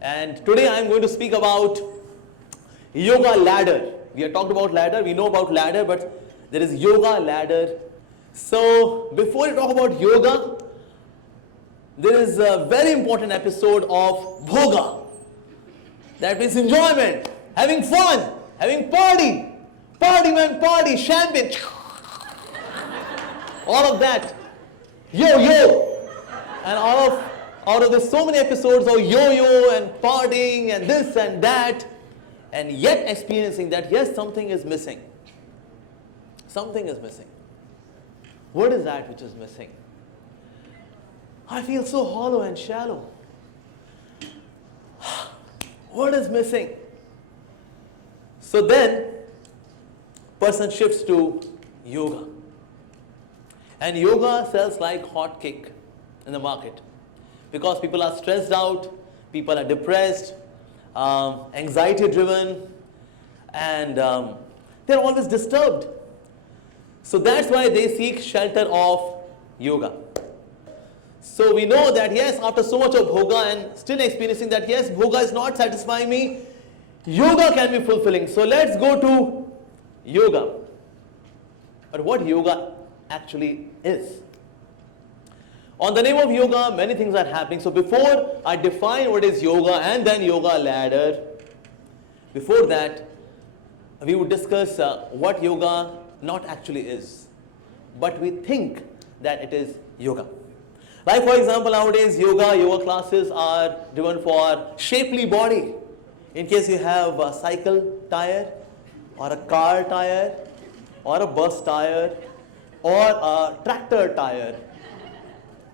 And today I am going to speak about yoga ladder. We have talked about ladder, we know about ladder, but there is yoga ladder. So before we talk about yoga, there is a very important episode of bhoga. That means enjoyment, having fun, having party. Party man, party, champagne. All of that. Yo-yo. And out of this so many episodes of yo-yo and partying and this and that, and yet experiencing that, yes, something is missing. Something is missing. What is that which is missing? I feel so hollow and shallow. What is missing? So then, person shifts to yoga. And yoga sells like hot cake in the market. Because people are stressed out, people are depressed, anxiety driven, and they're always disturbed. So that's why they seek shelter of yoga. So we know that yes, after so much of bhoga and still experiencing that yes, bhoga is not satisfying me, yoga can be fulfilling. So let's go to yoga. But what yoga actually is? On the name of yoga, many things are happening. So before I define what is yoga and then yoga ladder, before that, we would discuss what yoga not actually is. But we think that it is yoga. Like for example, nowadays yoga classes are driven for shapely body. In case you have a cycle tire, or a car tire, or a bus tire, or a tractor tire,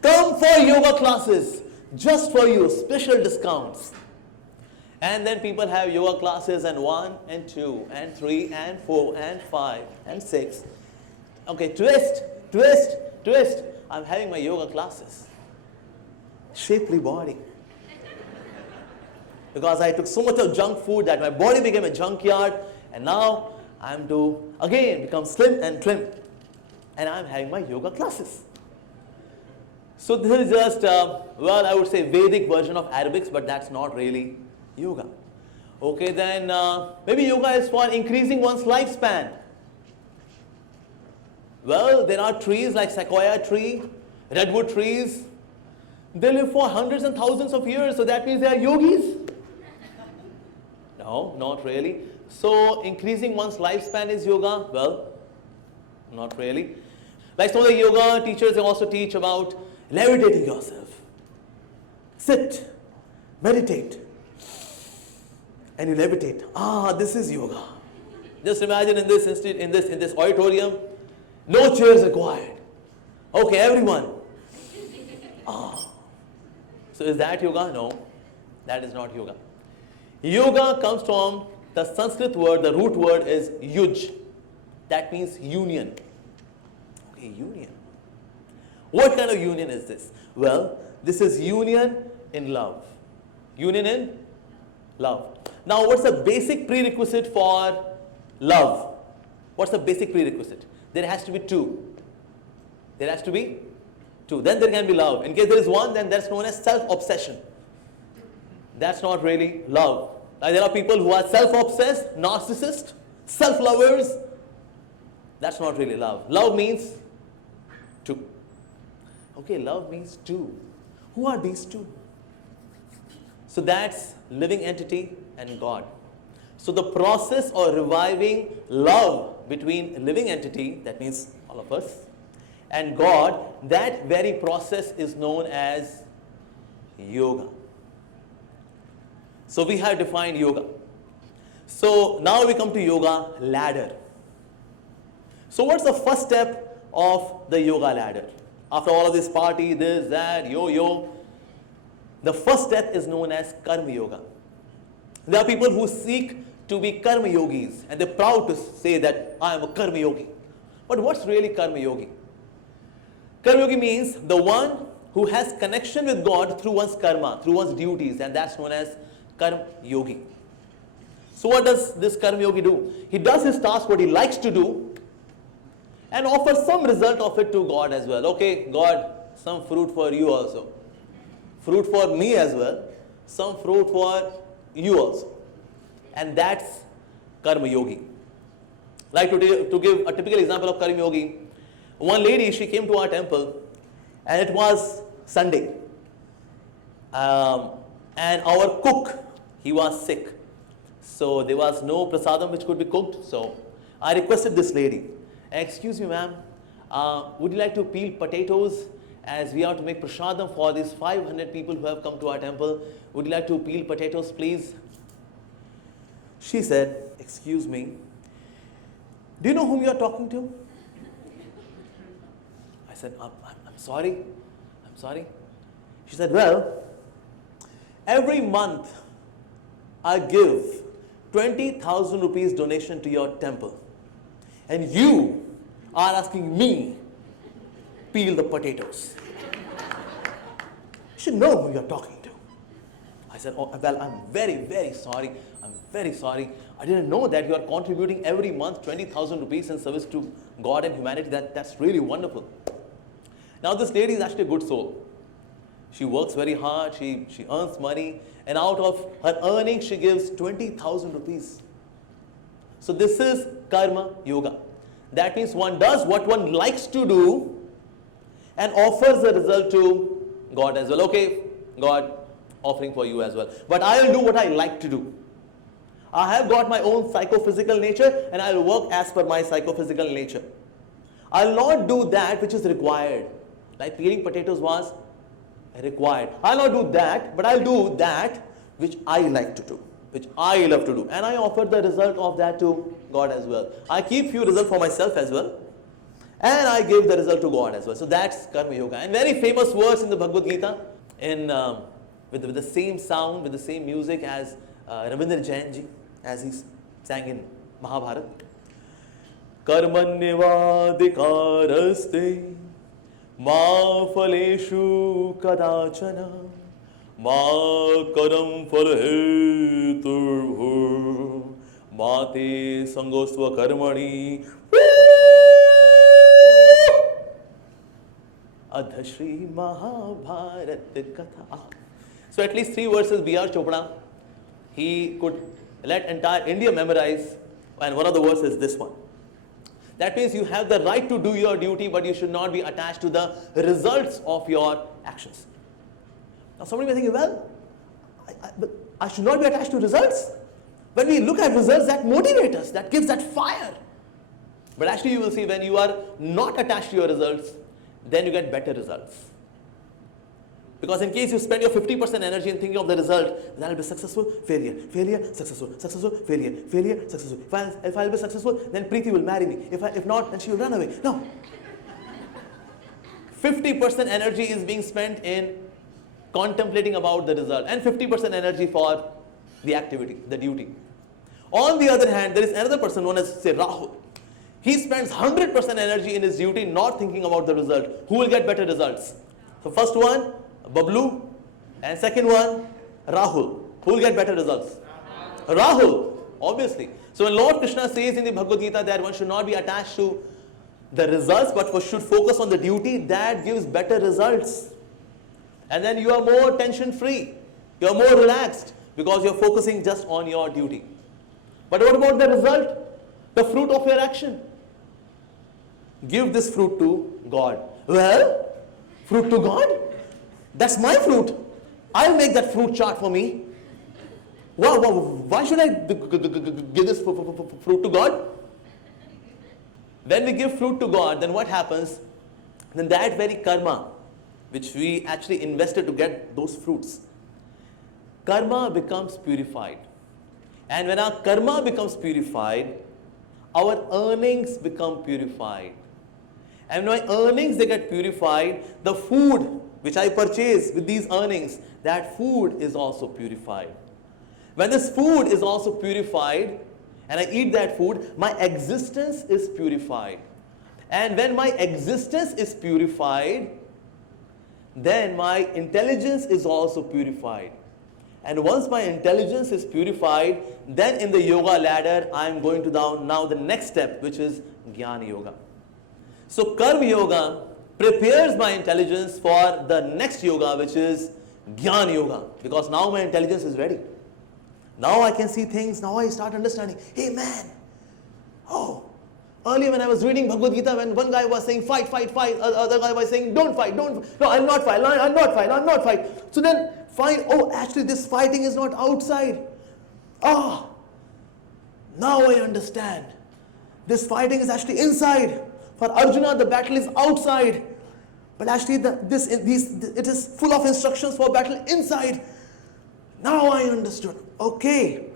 come for yoga classes, just for you, special discounts. And then people have yoga classes and 1 and 2 and 3 and 4 and 5 and 6. Okay, twist, twist, twist. I'm having my yoga classes. Shapely body. Because I took so much of junk food that my body became a junkyard, and now I'm to again become slim and trim. And I'm having my yoga classes. So this is just, well, I would say Vedic version of aerobics, but that's not really yoga. Okay, then maybe yoga is for increasing one's lifespan. Well, there are trees like sequoia tree, redwood trees. They live for hundreds and thousands of years, so that means they are yogis. No, not really. So increasing one's lifespan is yoga? Well, not really. Like some of the yoga teachers, they also teach about levitating yourself. Sit, meditate, and you levitate. Ah, this is yoga. Just imagine in this auditorium, no chairs required. Okay, everyone. Ah. So is that yoga? No, that is not yoga. Yoga comes from the Sanskrit word, the root word is yuj. That means union. Okay, union. What kind of union is this? Well, this is union in love. Union in love. Now, what's the basic prerequisite for love? What's the basic prerequisite? There has to be two. There has to be two. Then there can be love. In case there is one, then that's known as self-obsession. That's not really love. Like there are people who are self-obsessed, narcissists, self-lovers. That's not really love. Love means two. Okay, love means two. Who are these two? So that's living entity and God. So the process of reviving love between a living entity, that means all of us, and God, that very process is known as yoga. So we have defined yoga. So now we come to yoga ladder. So what's the first step of the yoga ladder? After all of this party, this, that, yo-yo, the first step is known as karma yoga. There are people who seek to be karma yogis, and they're proud to say that I am a karma yogi. But what's really karma yogi? Karma yogi means the one who has connection with God through one's karma, through one's duties, and that's known as karma yogi. So what does this karma yogi do? He does his task, what he likes to do, and offers some result of it to God as well. Okay, God, some fruit for you also. Fruit for me as well. some fruit for you also. And that's Karma Yogi. Like to give a typical example of Karma Yogi, one lady, she came to our temple and it was Sunday. And our cook, he was sick. So there was no prasadam which could be cooked. So I requested this lady, excuse me ma'am, would you like to peel potatoes as we have to make prasadam for these 500 people who have come to our temple? Would you like to peel potatoes please? She said, excuse me, do you know whom you are talking to? I said, I'm sorry. She said, well, every month I give 20,000 rupees donation to your temple. And you are asking me peel the potatoes. You should know who you are talking to. I said, oh, well, I'm very, very sorry. I'm very sorry. I didn't know that you are contributing every month 20,000 rupees in service to God and humanity. That's really wonderful. Now this lady is actually a good soul. She works very hard, she earns money, and out of her earnings she gives 20,000 rupees. So this is Karma Yoga. That means one does what one likes to do and offers the result to God as well. Okay, God, offering for you as well. But I will do what I like to do. I have got my own psychophysical nature and I will work as per my psychophysical nature. I will not do that which is required. Like peeling potatoes was required. I will not do that, but I will do that which I like to do, which I love to do. And I offer the result of that to God as well. I keep few results for myself as well. And I give the result to God as well. So that's Karma Yoga. And very famous verse in the Bhagavad Gita, with the same sound, with the same music as Rabindra Jainji, as he sang in Mahabharata. Karmanyavadikaraste ma phaleshu kadachana ma karam phalheturvur mate sangosva karmani Adhashri Mahabharat Katha. So at least 3 verses B.R. Chopra, he could let entire India memorize, and one of the verses is this one. That means you have the right to do your duty, but you should not be attached to the results of your actions. Now somebody may think, well, I should not be attached to results. When we look at results, that motivates us, that gives that fire. But actually you will see when you are not attached to your results, then you get better results. Because in case you spend your 50% energy in thinking of the result, that will be successful, failure, failure, successful, successful, failure, failure, successful. If I will be successful, then Preeti will marry me. If not, then she will run away. No. 50% energy is being spent in contemplating about the result, and 50% energy for the activity, the duty. On the other hand, there is another person known as, say, Rahul. He spends 100% energy in his duty, not thinking about the result. Who will get better results? So first one, Bablu, and second one, Rahul. Who will get better results? Rahul, obviously. So when Lord Krishna says in the Bhagavad Gita that one should not be attached to the results, but should focus on the duty, that gives better results. And then you are more tension-free. You are more relaxed because you are focusing just on your duty. But what about the result? The fruit of your action. Give this fruit to God. Well, fruit to God? That's my fruit. I'll make that fruit chart for me. Why should I give this fruit to God? When we give fruit to God, then what happens? Then that very karma, which we actually invested to get those fruits, karma becomes purified. And when our karma becomes purified, our earnings become purified. And when my earnings, they get purified, the food which I purchase with these earnings, that food is also purified. When this food is also purified, and I eat that food, my existence is purified. And when my existence is purified, then my intelligence is also purified. And once my intelligence is purified, then in the yoga ladder, I am going to now the next step, which is Gyan Yoga. So Karma Yoga prepares my intelligence for the next yoga, which is Gyan Yoga, because now my intelligence is ready. Now I can see things, now I start understanding. Hey man, oh, earlier when I was reading Bhagavad Gita, when one guy was saying fight, fight, fight, other guy was saying don't fight, don't, no, I'll not fight, I'll not fight, I'll not fight. So then fight, oh, actually this fighting is not outside. Ah, now I understand. This fighting is actually inside. For Arjuna, the battle is outside. But actually, it is full of instructions for battle inside. Now I understood. Okay,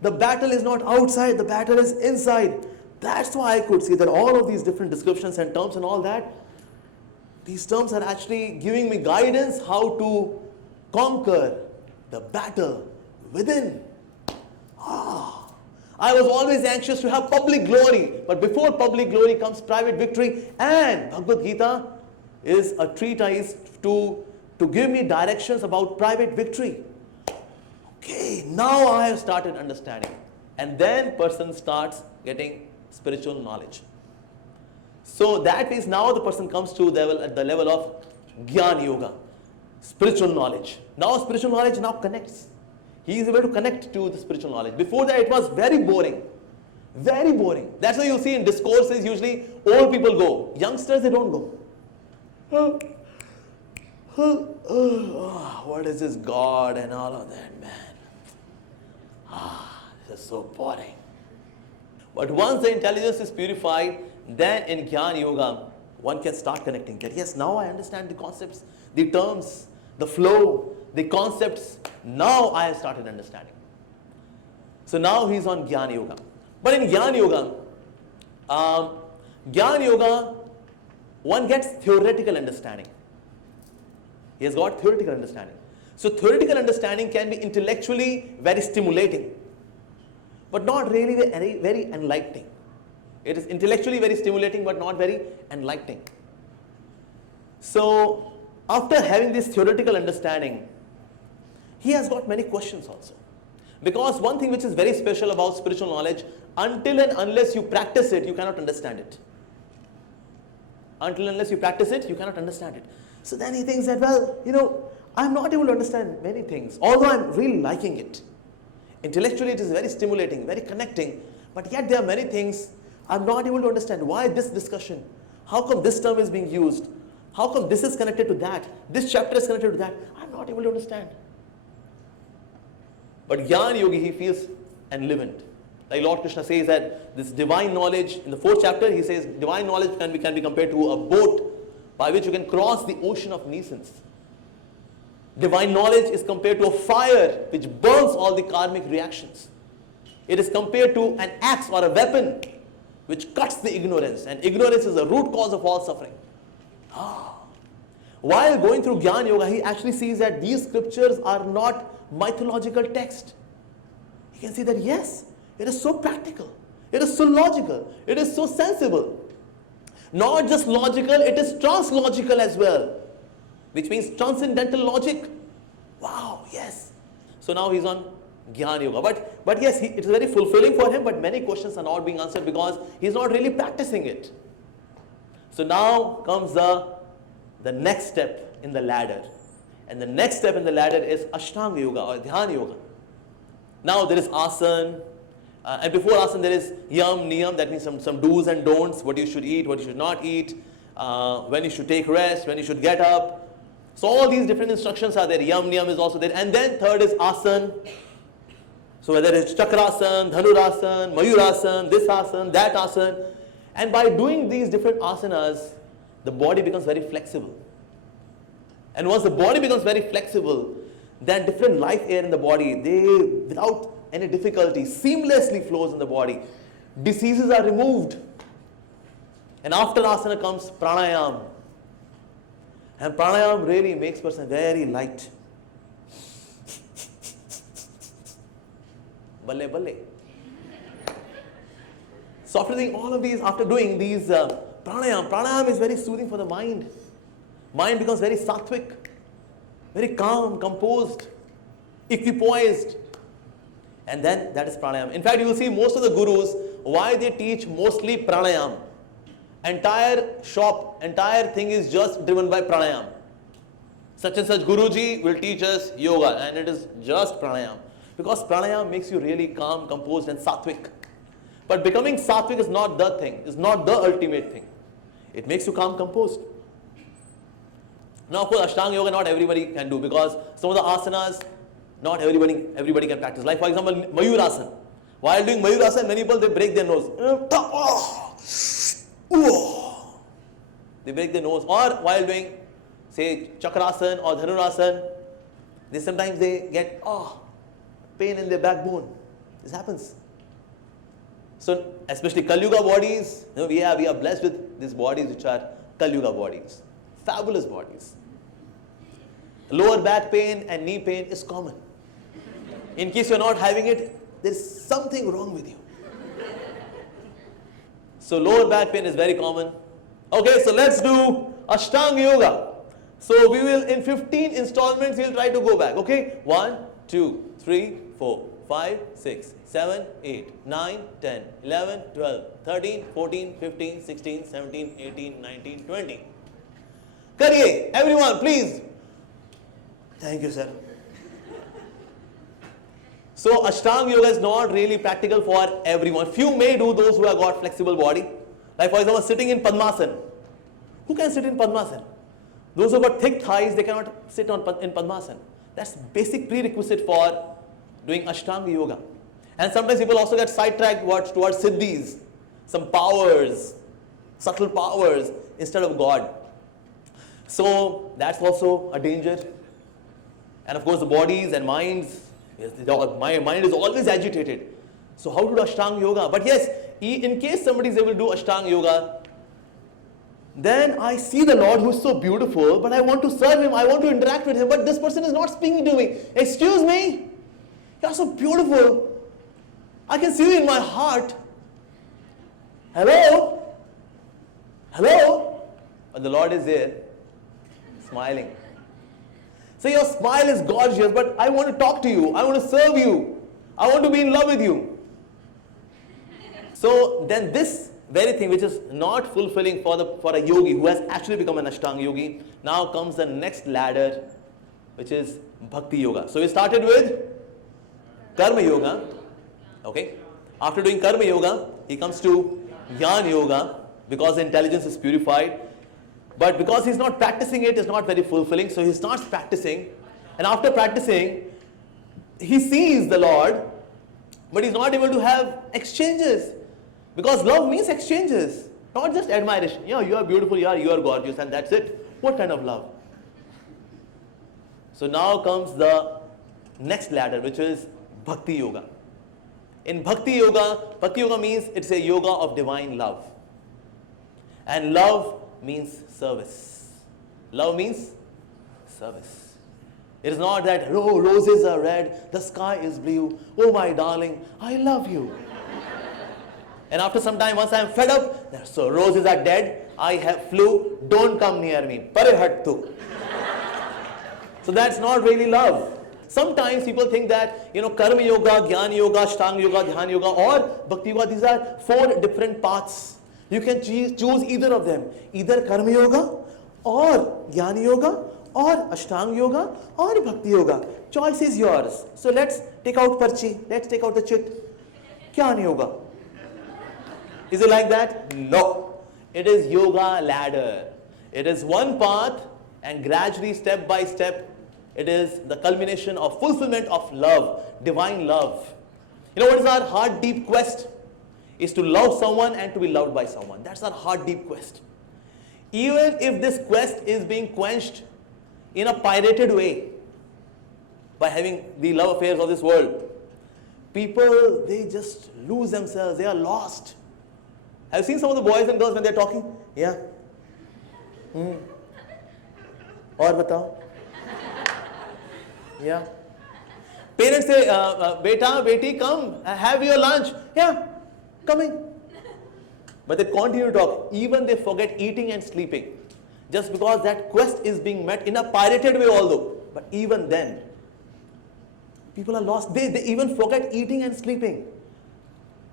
the battle is not outside, the battle is inside. That's why I could see that all of these different descriptions and terms and all that, these terms are actually giving me guidance how to conquer the battle within. I was always anxious to have public glory, but before public glory comes private victory, and Bhagavad Gita is a treatise to give me directions about private victory. Okay, now I have started understanding. And then person starts getting spiritual knowledge. So that means now the person comes to the level of Gyan Yoga, spiritual knowledge. Now spiritual knowledge now connects. He is able to connect to the spiritual knowledge. Before that it was very boring. Very boring. That's why you see in discourses usually old people go. Youngsters, they don't go. What is this God and all of that, man? This is so boring. But once the intelligence is purified, then in Gyan Yoga, one can start connecting that. Yes, now I understand the concepts, the terms, the flow, the concepts. Now I have started understanding. So now he's on Gyan Yoga. But in Gyan Yoga, one gets theoretical understanding. He has got theoretical understanding. So theoretical understanding can be intellectually very stimulating, but not really very enlightening. It is intellectually very stimulating, but not very enlightening. So after having this theoretical understanding, he has got many questions also. Because one thing which is very special about spiritual knowledge, until and unless you practice it, you cannot understand it. Until and unless you practice it, you cannot understand it. So then he thinks that, well, I'm not able to understand many things, although I'm really liking it. Intellectually it is very stimulating, very connecting, but yet there are many things I'm not able to understand. Why this discussion? How come this term is being used? How come this is connected to that? This chapter is connected to that? I'm not able to understand. But Gyan Yogi, he feels enlivened. Like Lord Krishna says that this divine knowledge, in the 4th chapter, he says divine knowledge can be compared to a boat by which you can cross the ocean of nescience. Divine knowledge is compared to a fire which burns all the karmic reactions. It is compared to an axe or a weapon which cuts the ignorance, and ignorance is the root cause of all suffering. While going through Gyan Yoga, he actually sees that these scriptures are not mythological text. He can see that yes, it is so practical, it is so logical, it is so sensible. Not just logical, it is translogical as well, which means transcendental logic. Wow, yes. So now he's on Gyan Yoga. But yes, it is very fulfilling for him, but many questions are not being answered because he's not really practicing it. So now comes the next step in the ladder. And the next step in the ladder is Ashtanga Yoga or Dhyan Yoga. Now there is asana. And before asana there is yam, niyam, that means some do's and don'ts, what you should eat, what you should not eat, when you should take rest, when you should get up. So all these different instructions are there. Yam, niyam is also there. And then third is asana. So whether it's chakrasana, dhanurasana, mayurasana, this asana, that asana. And by doing these different asanas, the body becomes very flexible. And once the body becomes very flexible, then different life air in the body, they, without any difficulty, seamlessly flows in the body. Diseases are removed. And after asana comes pranayam. And pranayam really makes person very light. Balle balle. So after doing these pranayam is very soothing for the mind. Mind becomes very sattvic, very calm, composed, equipoised. And then that is pranayam. In fact, you will see most of the gurus, why they teach mostly pranayam. Entire thing is just driven by pranayam. Such and such Guruji will teach us yoga, and it is just pranayam. Because pranayam makes you really calm, composed and sattvic. But becoming sattvic is not the thing, is not the ultimate thing. It makes you calm, composed. Now of course Ashtanga yoga not everybody can do, because some of the asanas not everybody can practice. Like for example Mayurasana. While doing Mayurasana, many people they break their nose. They break their nose. Or while doing say Chakrasana or Dhanurasana, sometimes they get pain in their backbone. This happens. So especially Kali Yuga bodies, we are blessed with these bodies which are Kali Yuga bodies. Fabulous bodies. Lower back pain and knee pain is common. In case you're not having it, there's something wrong with you. So lower back pain is very common. Okay, so let's do Ashtanga yoga. So we will, in 15 installments, we'll try to go back. Okay? 1, 2, 3, 4, 5, 6, 7, 8, 9, 10, 11, 12, 13, 14, 15, 16, 17, 18, 19, 20. Kariye, everyone, please. Thank you, sir. So Ashtanga yoga is not really practical for everyone. Few may do, those who have got flexible body. Like for example, sitting in Padmasana. Who can sit in Padmasana? Those who have got thick thighs, they cannot sit in Padmasana. That's basic prerequisite for doing Ashtanga yoga. And sometimes people also get sidetracked towards siddhis, some powers, subtle powers instead of God. So that's also a danger. And of course the bodies and minds, my mind is always agitated. So how to do Ashtanga yoga? But yes, in case somebody is able to do Ashtanga yoga, then I see the Lord who is so beautiful, but I want to serve Him, I want to interact with Him, but this person is not speaking to me. Excuse me, you are so beautiful. I can see you in my heart. Hello? Hello? But the Lord is there, smiling. So your smile is gorgeous, but I want to talk to you. I want to serve you. I want to be in love with you. So then this very thing which is not fulfilling for a yogi who has actually become an Ashtanga yogi, now comes the next ladder, which is Bhakti yoga. So we started with Karma yoga. Okay. After doing Karma yoga, he comes to Gyan yoga, because the intelligence is purified. But because he's not practicing it, it's not very fulfilling. So he starts practicing. And after practicing, he sees the Lord, but he's not able to have exchanges. Because love means exchanges, not just admiration. Yeah, you are beautiful, you are gorgeous, and that's it. What kind of love? So now comes the next ladder, which is Bhakti yoga. In Bhakti yoga means it's a yoga of divine love. And love means service. Love means service. It is not that, oh, roses are red, the sky is blue, oh my darling, I love you. And after some time, once I am fed up, so roses are dead, I have flu, don't come near me. Pare hat tu. So that's not really love. Sometimes people think that, Karma yoga, Gyan yoga, Ashtanga yoga, Dhyan yoga, or Bhakti yoga, these are 4 different paths. You can choose either of them. Either Karma yoga, or Gyan yoga, or Ashtanga yoga, or Bhakti yoga. Choice is yours. So let's take out Parchi, let's take out the chit. Gyan yoga. Is it like that? No. It is yoga ladder. It is one path, and gradually, step by step, it is the culmination of fulfillment of love, divine love. What is our heart deep quest? Is to love someone and to be loved by someone. That's our heart deep quest. Even if this quest is being quenched in a pirated way, by having the love affairs of this world, people, they just lose themselves, they are lost. Have you seen some of the boys and girls when they're talking? Yeah. Aur batao. Yeah. Parents say, beta, beti, come, have your lunch. Yeah, coming. But they continue to talk. Even they forget eating and sleeping. Just because that quest is being met in a pirated way although. But even then, people are lost. They even forget eating and sleeping.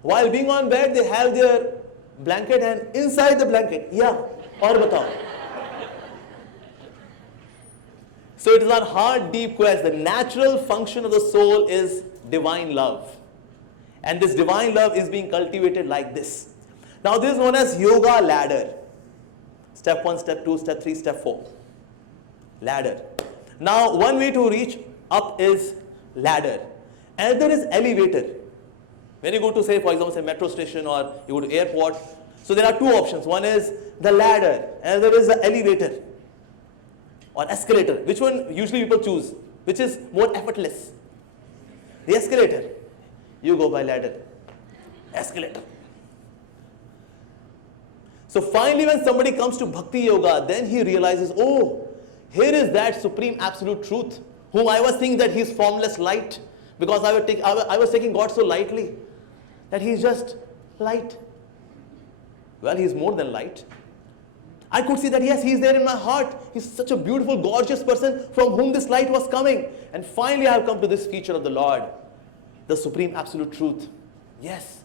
While being on bed, they have their blanket, and inside the blanket, yeah, aur batao. So it is our heart deep quest. The natural function of the soul is divine love. And this divine love is being cultivated like this. Now this is known as yoga ladder. Step 1, step 2, step 3, step 4. Ladder. Now one way to reach up is ladder. Another is elevator. When you go to, say, for example, say metro station, or you go to airport, so there are two options. One is the ladder, another is the elevator or escalator. Which one usually people choose? Which is more effortless? The escalator. You go by ladder. Escalator. So finally when somebody comes to Bhakti Yoga, then he realizes, oh, here is that supreme absolute truth, whom I was thinking that he is formless light, because I was taking God so lightly, that he is just light. Well, he is more than light. I could see that, yes, he is there in my heart. He's such a beautiful, gorgeous person from whom this light was coming. And finally I have come to this feature of the Lord, the supreme absolute truth. Yes.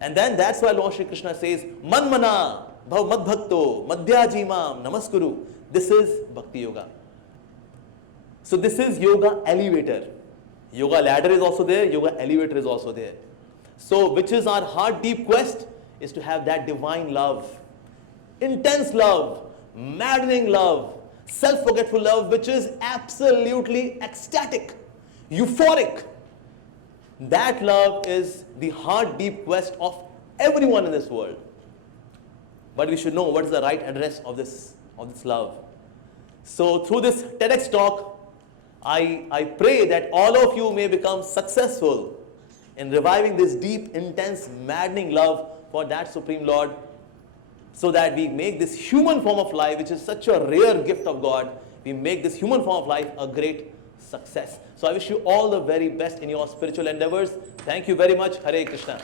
And then that's why Lord Shri Krishna says, Manmana bhav madbhakto madhyajimam namaskuru. This is Bhakti Yoga. So this is yoga elevator. Yoga ladder is also there, yoga elevator is also there. So which is our heart deep quest? Is to have that divine love, intense love, maddening love, self-forgetful love, which is absolutely ecstatic, euphoric. That love is the heart deep quest of everyone in this world. But we should know what is the right address of this love. So through this TEDx talk, I pray that all of you may become successful in reviving this deep, intense, maddening love for that Supreme Lord, so that we make this human form of life, which is such a rare gift of God, we make this human form of life a great success. So I wish you all the very best in your spiritual endeavors. Thank you very much. Hare Krishna.